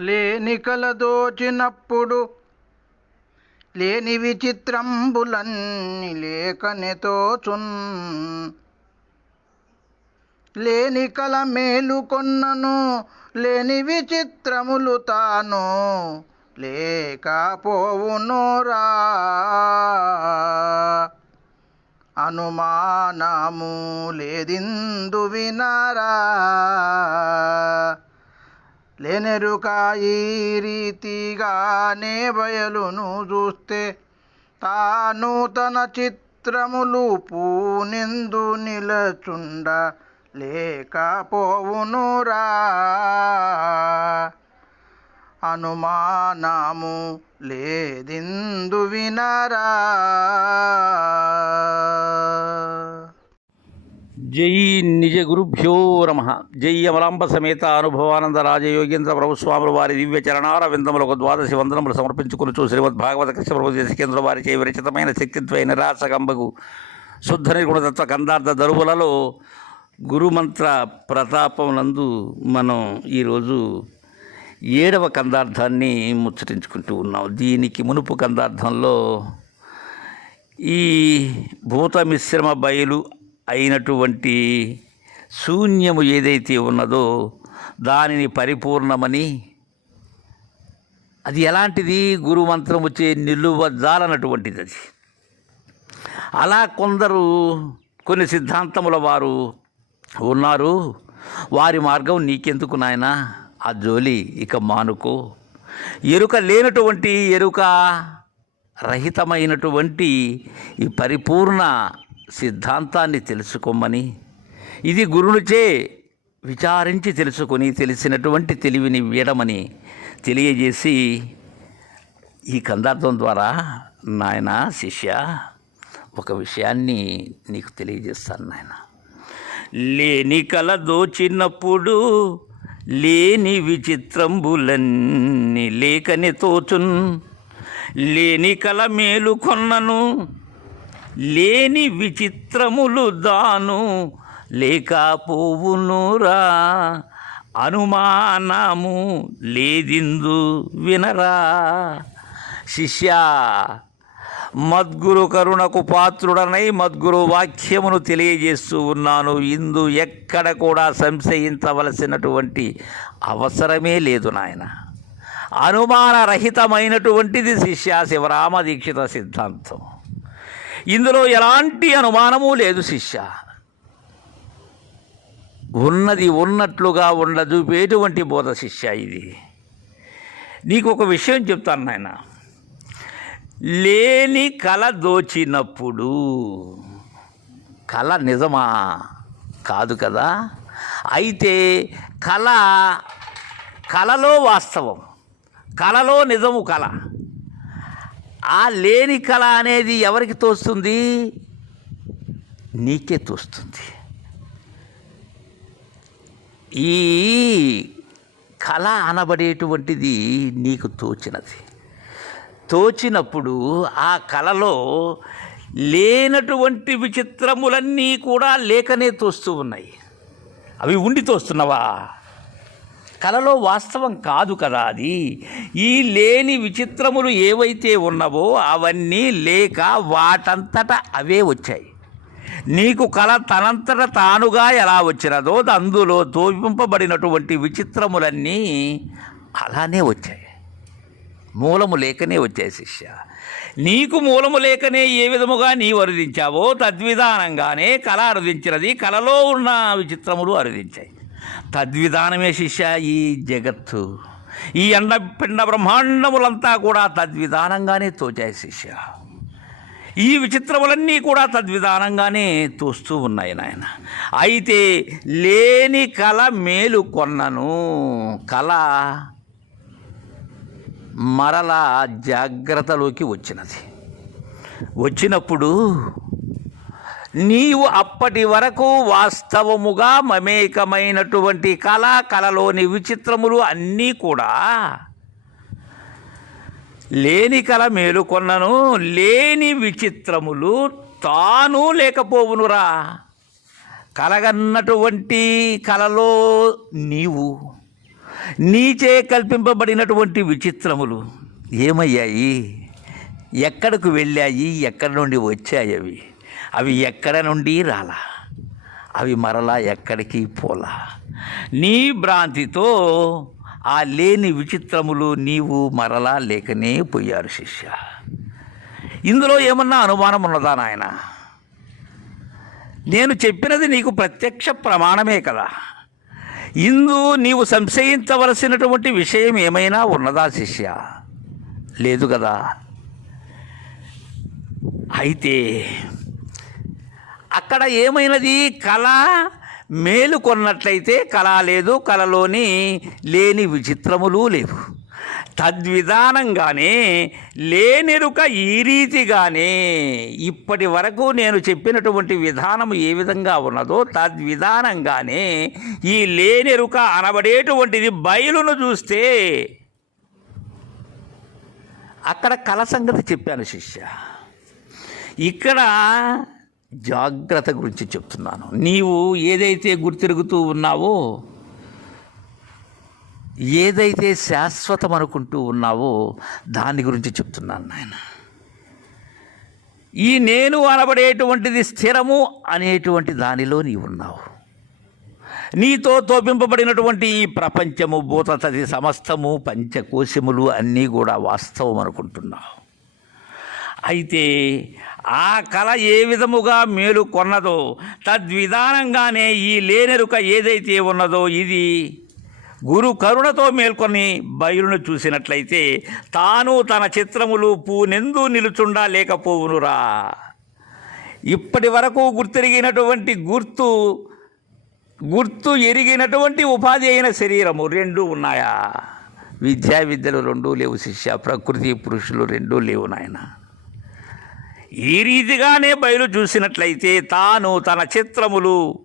లేని కలదోచినప్పుడు లేని విచిత్రంబులన్ని లేకనే తోచున్ లేని కల మేలుకొన్నను లేని విచిత్రములు తాను లేకపోవునోరా. అనుమానము లేదిందు వినారా? లేనెరుక ఈ రీతిగానే బయలును చూస్తే తాను తన చిత్రములు పూనిందు నిలచుండ లేకపోవునురా అనుమానము లేదిందు వినరా. జై నిజ గురుభ్యో నమ. జై అమలాంబ సమేత అనుభవానంద రాజయోగేంద్ర ప్రభుస్వాములు వారి దివ్య చరణార విందములకు ద్వాదశి వందనములు సమర్పించుకుని శ్రీమద్ భాగవత కృష్ణ ప్రభు దేశకేంద్ర వారి చే విరచితమైన శక్తిత్వ నిరాసకంబగు శుద్ధ నిర్గుణతత్వ కందార్థ దరువులలో గురుమంత్ర ప్రతాపం నందు మనం ఈరోజు ఏడవ కందార్థాన్ని ముచ్చటించుకుంటూ ఉన్నాం. దీనికి మునుపు కందార్థంలో ఈ భూత మిశ్రమ బయలు అయినటువంటి శూన్యము ఏదైతే ఉన్నదో దానిని పరిపూర్ణమని అది ఎలాంటిది? గురుమంత్రం వచ్చే నిలువజాలనటువంటిది అది. అలా కొందరు కొన్ని సిద్ధాంతముల వారు ఉన్నారు. వారి మార్గం నీకెందుకు నాయనా? ఆ జోలి ఇక మానుకో. ఎరుక లేనటువంటి ఎరుక రహితమైనటువంటి ఈ పరిపూర్ణ సిద్ధాంతాన్ని తెలుసుకోమని ఇది గురునిచే విచారించి తెలుసుకొని తెలిసినటువంటి తెలివిని వీడమని తెలియజేసి ఈ కందార్థం ద్వారా నాయన శిష్య ఒక విషయాన్ని నీకు తెలియజేస్తాను నాయన. లేని కల దోచినప్పుడు లేని విచిత్రంబులన్నీ లేకని తోచున్. లేని కల మేలు కొన్నను లేని విచిత్రములు దాను లేకపోవునురా. అనుమానము లేదిందు వినరా. శిష్య మద్గురు కరుణకు పాత్రుడనై మద్గురు వాక్యమును తెలియజేస్తూ ఉన్నాను. ఇందు ఎక్కడ కూడా సంశయించవలసినటువంటి అవసరమే లేదు నాయన. అనుమానరహితమైనటువంటిది శిష్య శివరామ దీక్షిత సిద్ధాంతం. ఇందులో ఎలాంటి అనుమానము లేదు శిష్య. ఉన్నది ఉన్నట్లుగా ఉండ చూపేటువంటి బోధ శిష్య ఇది. నీకు ఒక విషయం చెప్తాను నాయన. లేని కళ దోచినప్పుడు కళ నిజమా? కాదు కదా. అయితే కళ కళలో వాస్తవం. కళలో నిజము కళ ఆ లేని కళ అనేది ఎవరికి తోస్తుంది? నీకే తోస్తుంది. ఈ కళ అనబడేటువంటిది నీకు తోచినది. తోచినప్పుడు ఆ కళలో లేనటువంటి విచిత్రములన్నీ కూడా లేకనే తోస్తూ ఉన్నాయి. అవి ఉండి తోస్తున్నవా? కళలో వాస్తవం కాదు కదా అది. ఈ లేని విచిత్రములు ఏవైతే ఉన్నవో అవన్నీ లేక వాటంతట అవే వచ్చాయి. నీకు కళ తనంతట తానుగా ఎలా వచ్చినదో అందులో తోపింపబడినటువంటి విచిత్రములన్నీ అలానే వచ్చాయి. మూలము లేకనే వచ్చాయి శిష్య. నీకు మూలము లేకనే ఏ విధముగా నీవు అరుదించావో తద్విధానంగానే కళ అరుదించినది. కళలో ఉన్న విచిత్రములు అరుదించాయి. తద్విధానమే శిష్య ఈ జగత్తు. ఈ అండ పిండ బ్రహ్మాండములంతా కూడా తద్విధానంగానే తోచాయి శిష్య. ఈ విచిత్రములన్నీ కూడా తద్విధానంగానే తోస్తూ ఉన్నాయి నాయన. అయితే లేని కళ మేలు కొన్నను. కళ మరలా జాగ్రత్తలోకి వచ్చినది. వచ్చినప్పుడు నీవు అప్పటి వరకు వాస్తవముగా మమేకమైనటువంటి కళ కళలోని విచిత్రములు అన్నీ కూడా లేని కళ మేలుకొన్నను లేని విచిత్రములు తాను లేకపోవునురా. కలగన్నటువంటి కలలో నీవు నీచే కల్పింపబడినటువంటి విచిత్రములు ఏమయ్యాయి? ఎక్కడకు వెళ్ళాయి? ఎక్కడి నుండి వచ్చాయి అవి? అవి ఎక్కడ నుండి రాలా? అవి మరలా ఎక్కడికి పోలా? నీ భ్రాంతితో ఆ లేని విచిత్రములు నీవు మరలా లేకనే పోయారు శిష్య. ఇందులో ఏమన్నా అనుమానం ఉన్నదా నాయన? నేను చెప్పినది నీకు ప్రత్యక్ష ప్రమాణమే కదా. ఇందు నీవు సంశయించవలసినటువంటి విషయం ఏమైనా ఉన్నదా శిష్య? లేదు కదా. అయితే అక్కడ ఏమైనది? కళ మేలు కొన్నట్లయితే కళ లేదు కళలోని లేని విచిత్రములు లేవు. తద్విధానంగానే లేనెరుక ఈ రీతిగానే ఇప్పటి వరకు నేను చెప్పినటువంటి విధానం ఏ విధంగా ఉన్నదో తద్విధానంగానే ఈ లేనెరుక అనబడేటువంటిది బయలును చూస్తే అక్కడ కళ సంగతి చెప్పాను శిష్య. ఇక్కడ జాగ్రత్త గురించి చెప్తున్నాను. నీవు ఏదైతే గుర్తిరుగుతూ ఉన్నావో ఏదైతే శాశ్వతం అనుకుంటూ ఉన్నావో దాని గురించి చెప్తున్నాను నాయన. ఈ నేను అనబడేటువంటిది స్థిరము అనేటువంటి దానిలో నీవు ఉన్నావు. నీతో తోపింపబడినటువంటి ఈ ప్రపంచము భూతతది సమస్తము పంచకోశములు అన్నీ కూడా వాస్తవం అనుకుంటున్నావు. అయితే ఆ కళ ఏ విధముగా మేలు కొన్నదో తద్విధానంగానే ఈ లేనెరుక ఏదైతే ఉన్నదో ఇది గురు కరుణతో మేల్కొని బయలును చూసినట్లయితే తాను తన చిత్రములు పూనెందు నిలుచుండా లేకపోవునురా. ఇప్పటి వరకు గుర్తిరిగినటువంటి గుర్తు గుర్తు ఎరిగినటువంటి ఉపాధి అయిన శరీరము రెండు ఉన్నాయా? విద్యా విద్యలు రెండూ లేవు శిష్య ప్రకృతి పురుషులు రెండూ లేవు నాయన. ఈ రీతిగానే బయలు చూసినట్లయితే తాను తన చిత్రములు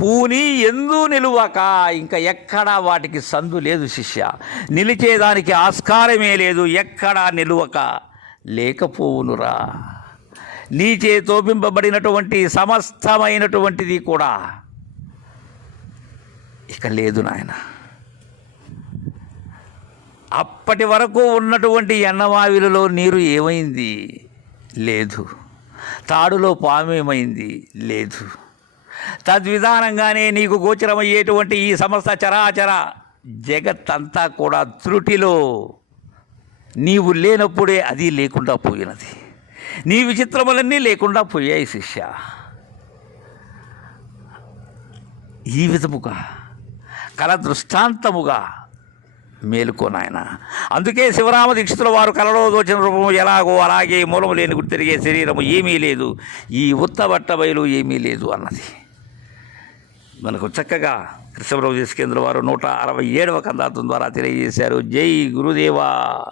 పూని ఎందు నిలువక ఇంకా ఎక్కడా వాటికి సందు లేదు శిష్య. నిలిచేదానికి ఆస్కారమే లేదు ఎక్కడా నిలువక. లేకపోవునురా. నీచే తోపింపబడినటువంటి సమస్తమైనటువంటిది కూడా ఇక లేదు నాయన. అప్పటి వరకు ఉన్నటువంటి ఎన్నవావిలలో నీరు ఏమైంది? లేదు. తాడులో పామేమైంది? లేదు. తద్విధానంగానే నీకు గోచరమయ్యేటువంటి ఈ సమస్త చరాచర జగత్తంతా కూడా త్రుటిలో నీవు లేనప్పుడే అది లేకుండా పోయినది. నీ విచిత్రములన్నీ లేకుండా పోయాయి శిష్య. ఈ విధముగా కళ దృష్టాంతముగా మేలుకో నాయన. అందుకే శివరామ దీక్షితుల వారు కలలో దోచిన రూపము ఎలాగో అలాగే మూలము లేని గుడి తిరిగే శరీరము ఏమీ లేదు. ఈ ఉత్తబట్ట బయలు ఏమీ లేదు అన్నది. మనకు చక్కగా కృష్ణరావు దేశకేంద్ర వారు నూట అరవై ఏడవ కందార్థం ద్వారా తెలియజేశారు. జై గురుదేవా.